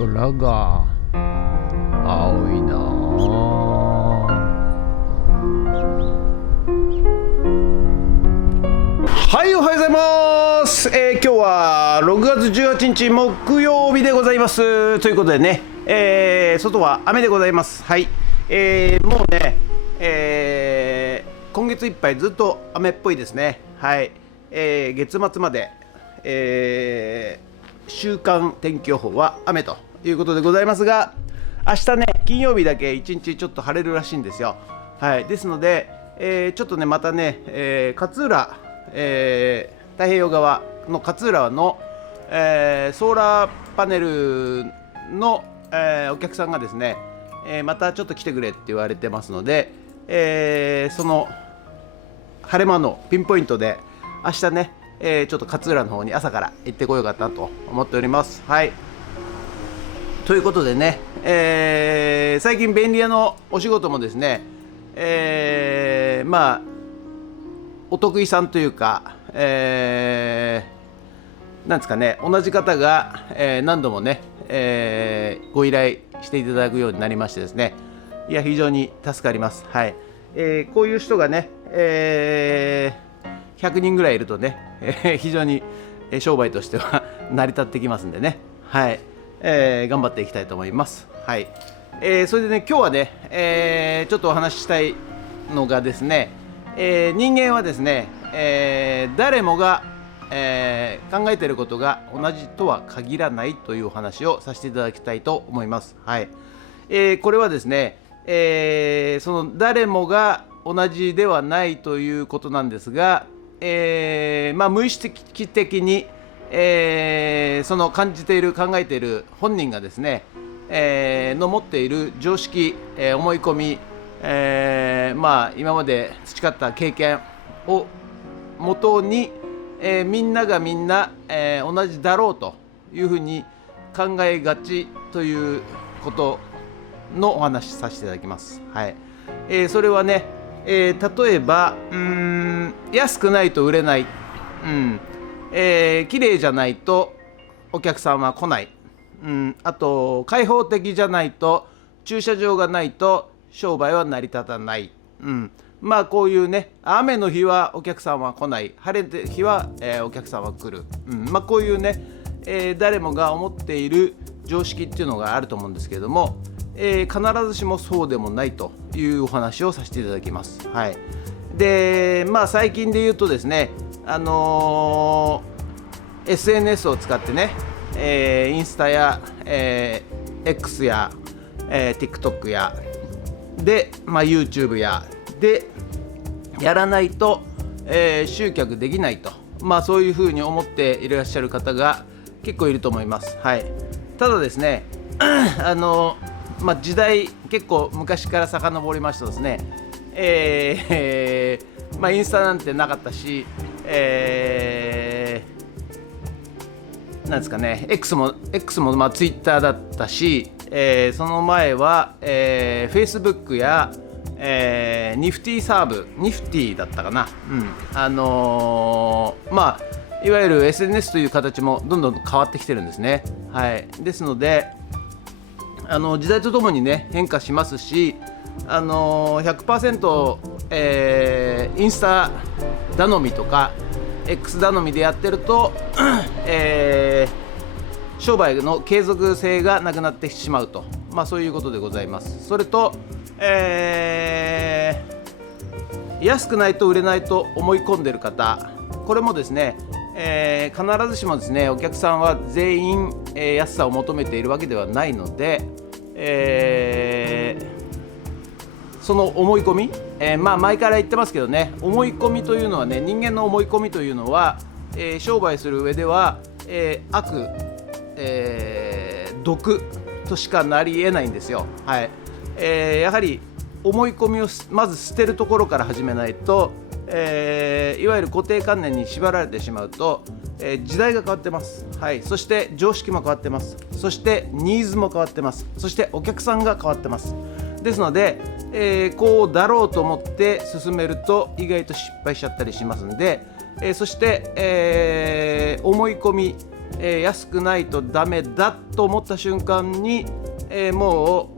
空が青いなはい、おはようございます。今日は6月18日木曜日でございますということでね、外は雨でございます。はい、もうね、今月いっぱいずっと雨っぽいですね。はい、月末まで、週間天気予報は雨ということでございますが、明日ね、金曜日だけ1日ちょっと晴れるらしいんですよ。はい、ですので、ちょっとねまたね、勝浦、太平洋側の勝浦の、ソーラーパネルの、お客さんがですね、またちょっと来てくれって言われてますので、その晴れ間のピンポイントで明日ね、ちょっと勝浦の方に朝から行ってこようかなと思っております。はい、ということでね、最近便利屋のお仕事もですね、まあお得意さんというか、なんですかね、同じ方が、何度もね、ご依頼していただくようになりましてですね、いや非常に助かります。はい、こういう人がね、100人ぐらいいるとね、非常に商売としては成り立ってきますんでね、はい、頑張っていきたいと思います。はい、それでね、今日はね、ちょっとお話ししたいのがですね、人間はですね、誰もが、考えていることが同じとは限らないというお話をさせていただきたいと思います。はい、これはですね、その誰もが同じではないということなんですが、無意識的に、その感じている考えている本人がですね、の持っている常識、思い込み、今まで培った経験をもとに、みんながみんな、同じだろうというふうに考えがちということのお話しさせていただきます。はい、それはね、例えば安くないと売れない、綺麗じゃないとお客さんは来ない、あと開放的じゃないと駐車場がないと商売は成り立たない、こういうね、雨の日はお客さんは来ない、晴れた日は、お客さんは来る、こういうね、誰もが思っている常識っていうのがあると思うんですけれども、必ずしもそうでもないというお話をさせていただきます。はい、で、最近で言うとですね、SNS を使ってね、インスタや、X や、TikTok やで、YouTube やでやらないと、集客できないと、そういうふうに思っていらっしゃる方が結構いると思います。はい、ただですね時代結構昔から遡りますとですね、インスタなんてなかったし、なんですかね、X もTwitter だったし、その前は、Facebook や、ニフティサーブ、ニフティだったかな、いわゆる SNS という形もどんどん変わってきてるんですね。はい、ですので時代とともにね変化しますし、100%、インスタ頼みとか X 頼みでやってると、商売の継続性がなくなってしまうと、そういうことでございます。それと、安くないと売れないと思い込んでいる方、これもですね、必ずしもですねお客さんは全員、安さを求めているわけではないので、その思い込み、前から言ってますけどね、思い込みというのはね、人間の思い込みというのは、商売する上では、悪、毒としかなり得ないんですよ。はい、やはり思い込みをまず捨てるところから始めないと、いわゆる固定観念に縛られてしまうと、時代が変わってます。はい、そして常識も変わってます。そしてニーズも変わってます。そしてお客さんが変わってます。ですので、こうだろうと思って進めると意外と失敗しちゃったりしますので、そして、思い込み安くないとダメだと思った瞬間に、も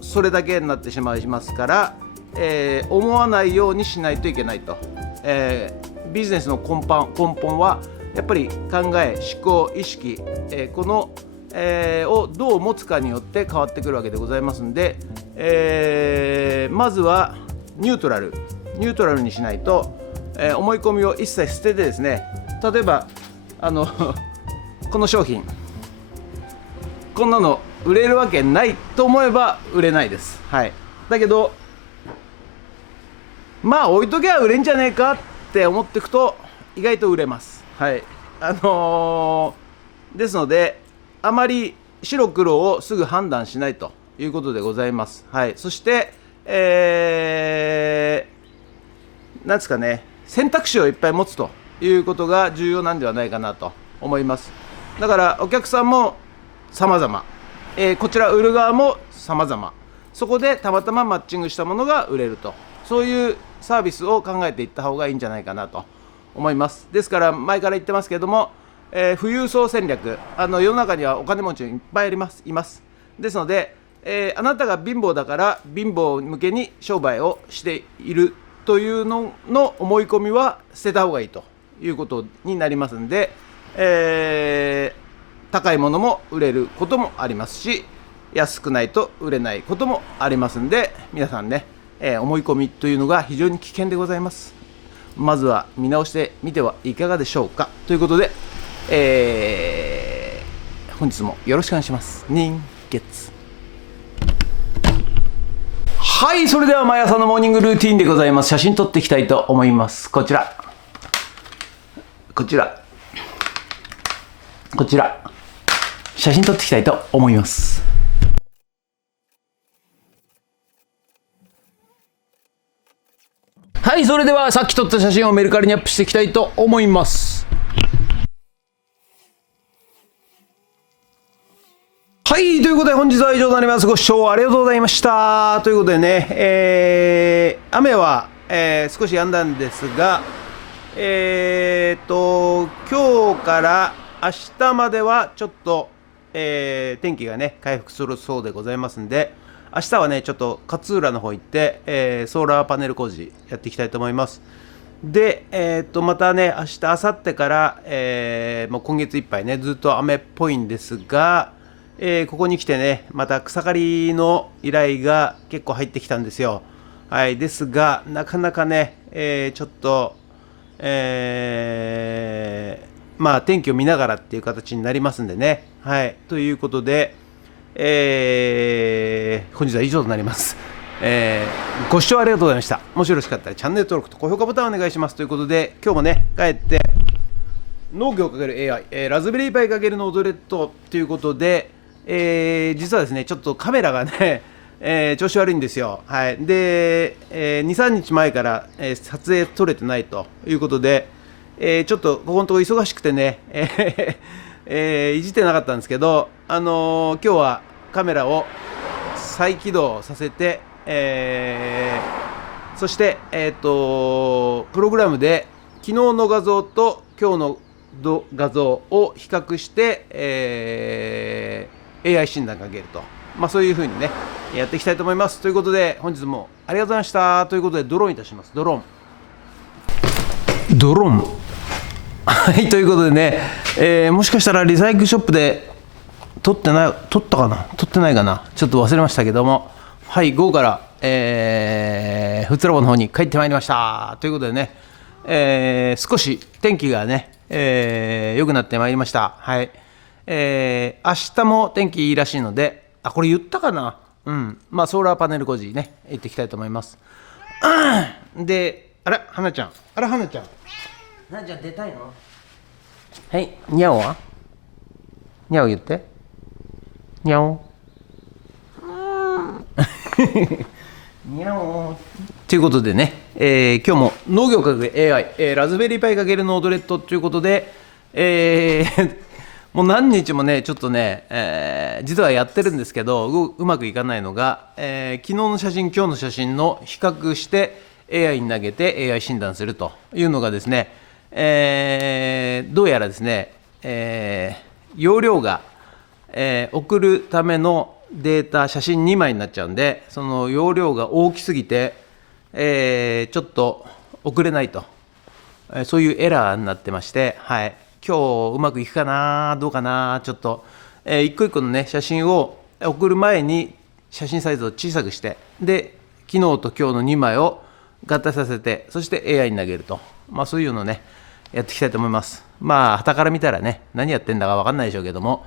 うそれだけになってしまいますから、思わないようにしないといけないと、ビジネスの根本はやっぱり考え、思考、意識、この、をどう持つかによって変わってくるわけでございますので、まずはニュートラルにしないと、思い込みを一切捨ててですね、例えばこの商品こんなの売れるわけないと思えば売れないです、はい、だけどまあ置いとけば売れんじゃねえかって思っていくと意外と売れます、はい、ですのであまり白黒をすぐ判断しないということでございます、はい、そして、なんですかね、選択肢をいっぱい持つということが重要なんではないかなと思います。だからお客さんも様々、こちら売る側も様々、そこでたまたまマッチングしたものが売れると、そういうサービスを考えていった方がいいんじゃないかなと思います。ですから前から言ってますけれども、富裕層戦略、世の中にはお金持ちいっぱいいます。ですので、あなたが貧乏だから貧乏向けに商売をしているというのの思い込みは捨てた方がいいということになりますので、高いものも売れることもありますし、安くないと売れないこともありますので、皆さんね、思い込みというのが非常に危険でございます。まずは見直してみてはいかがでしょうかということで、本日もよろしくお願いします。人月。はい、それでは毎朝のモーニングルーティンでございます。写真撮っていきたいと思います。こちら写真撮っていきたいと思います。はい、それではさっき撮った写真をメルカリにアップしていきたいと思います。はい、ということで本日は以上になります。ご視聴ありがとうございました。ということでね、雨は、少し止んだんですが、今日から明日まではちょっと、天気がね回復するそうでございますんで、明日はねちょっと勝浦の方行って、ソーラーパネル工事やっていきたいと思います。で、またね明日明後日から、もう今月いっぱいねずっと雨っぽいんですが、ここに来てねまた草刈りの依頼が結構入ってきたんですよ。はい、ですがなかなかね、ちょっと、まあ天気を見ながらっていう形になりますんでね。はい、ということで、本日は以上となります。ご視聴ありがとうございました。もしよろしかったらチャンネル登録と高評価ボタンお願いしますということで、今日もね帰って農業×AI、ラズベリーパイ×ノードレッドということで、実はですねちょっとカメラがね、調子悪いんですよ。はい、で、2、3日前から、撮影撮れてないということで、ちょっとここのところ忙しくてね、いじってなかったんですけど、今日はカメラを再起動させて、そして、プログラムで昨日の画像と今日の画像を比較して、AI 診断かけると、そういうふうにねやっていきたいと思います。ということで本日もありがとうございました。ということでドローンいたします。ドローンはい、ということでね、もしかしたらリサイクルショップで撮ってないかな、ちょっと忘れましたけども、はい、午後から、フッツラボの方に帰ってまいりましたということでね、少し天気がね、良くなってまいりました。はい、明日も天気いいらしいので、これ言ったかな、ソーラーパネル工事ね行っていきたいと思います。で、花ちゃん出たいの？はい、にゃおは？にゃお言って。にゃお。にゃお。ということでね、今日も農業×AI、ラズベリーパイ×ノードレッドということで、もう何日もねちょっとね、実はやってるんですけどうまくいかないのが、昨日の写真今日の写真の比較して AI に投げて AI 診断するというのがですね、どうやらですね、容量が、送るためのデータ写真2枚になっちゃうんで、その容量が大きすぎて、ちょっと送れないと、そういうエラーになってまして、はい、今日うまくいくかなどうかな、ちょっと、一個一個のね写真を送る前に写真サイズを小さくして、で昨日と今日の2枚を合体させて、そして AI に投げると、そういうのをねやっていきたいと思います。傍から見たらね何やってんだか分かんないでしょうけども、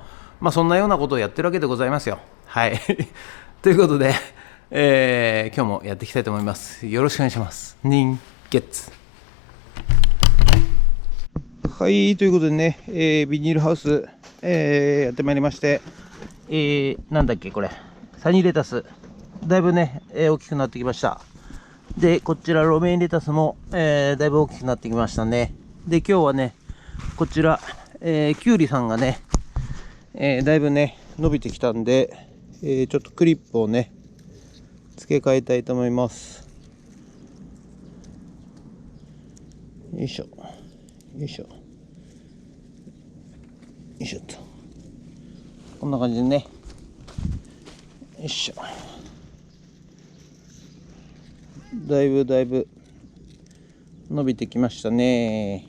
そんなようなことをやってるわけでございますよ。はいということで、今日もやっていきたいと思います。よろしくお願いします。人月。はい、ということでね、ビニールハウス、やってまいりまして、なんだっけこれ、サニーレタスだいぶね、大きくなってきました。でこちらロメインレタスも、だいぶ大きくなってきましたね。で今日はねこちら、きゅうりさんがね、だいぶね伸びてきたんで、ちょっとクリップをね付け替えたいと思います。よいしょよいしょよいしょと、こんな感じでね、よいしょ、だいぶ伸びてきましたね。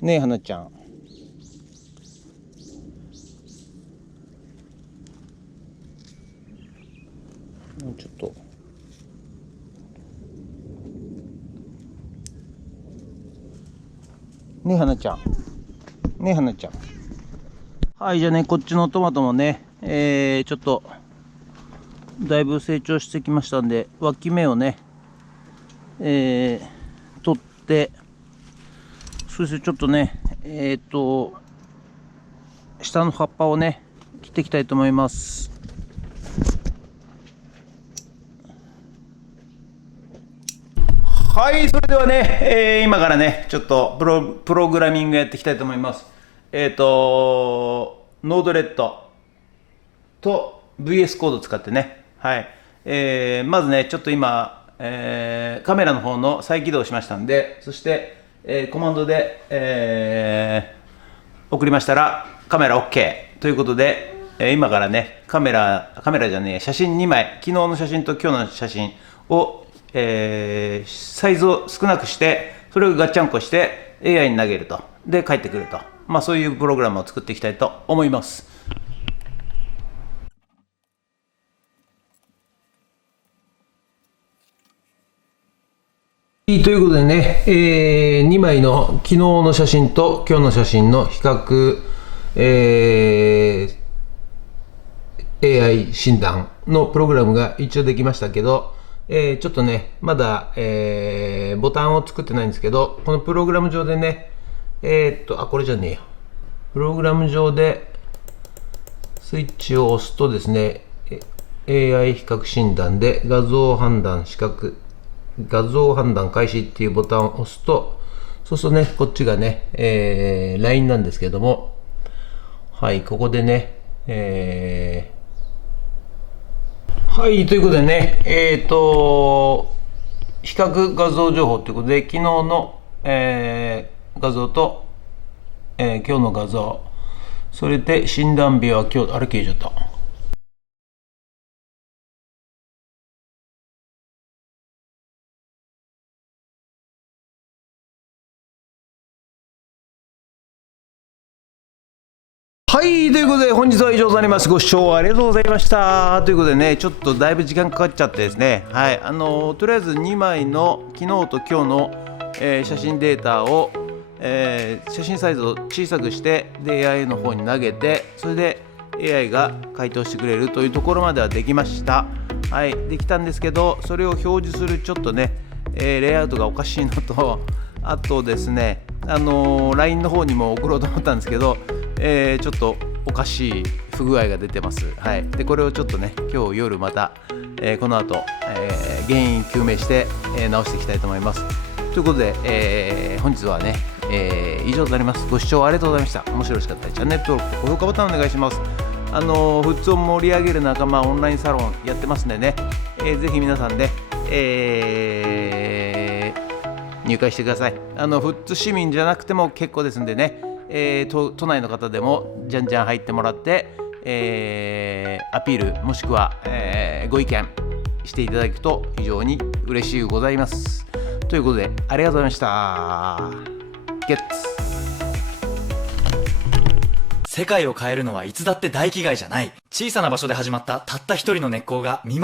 ねえ花ちゃん、もうちょっとねえ花ちゃん、ねえ花ちゃん。はい、じゃあねこっちのトマトもね、ちょっとだいぶ成長してきましたんで、脇芽をね、取って、そしてちょっとね下の葉っぱをね切っていきたいと思います。はい、それではね、今からねちょっとプログラミングやっていきたいと思います。ノードレッドと VS コードを使ってね、はい、まずねちょっと今、カメラの方の再起動しましたんで、そして、コマンドで、送りましたらカメラ OK ということで、今からねカメラじゃねえ写真2枚、昨日の写真と今日の写真を、サイズを少なくして、それをガッチャンコして AI に投げると、で返ってくると、そういうプログラムを作っていきたいと思います。ということでね、2枚の昨日の写真と今日の写真の比較、AI 診断のプログラムが一応できましたけど、ちょっとねまだ、ボタンを作ってないんですけど、このプログラム上でね、これじゃねえよ、プログラム上でスイッチを押すとですね、AI 比較診断で画像判断開始っていうボタンを押すと、そうするとねこっちがね、LINE なんですけども、はい、ここでね、はい、ということでね、比較画像情報ということで、昨日の、画像と、今日の画像、それで診断日は今日、あれ消えちゃった。はい、ということで本日は以上となります。ご視聴ありがとうございました。ということでね、ちょっとだいぶ時間かかっちゃってですね、はい、とりあえず2枚の昨日と今日の、写真データを、写真サイズを小さくしてで AI の方に投げて、それで AI が回答してくれるというところまではできました。はい、できたんですけど、それを表示するちょっとね、レイアウトがおかしいのと、あとですね、LINE の方にも送ろうと思ったんですけど、ちょっとおかしい不具合が出てます。はい、でこれをちょっとね今日夜また、この後、原因究明して、直していきたいと思います。ということで、本日はね、以上となります。ご視聴ありがとうございました。もしよろしかったらチャンネル登録と高評価ボタンお願いします。フッツを盛り上げる仲間オンラインサロンやってますんでね、ぜひ皆さんで、入会してください。フッツ市民じゃなくても結構ですんでね、都内の方でもじゃんじゃん入ってもらって、アピールもしくは、ご意見していただくと非常に嬉しいございます。ということでありがとうございました。ゲッツ。世界を変えるのはいつだって大気概じゃない。小さな場所で始まったたった一人の根っこが見舞い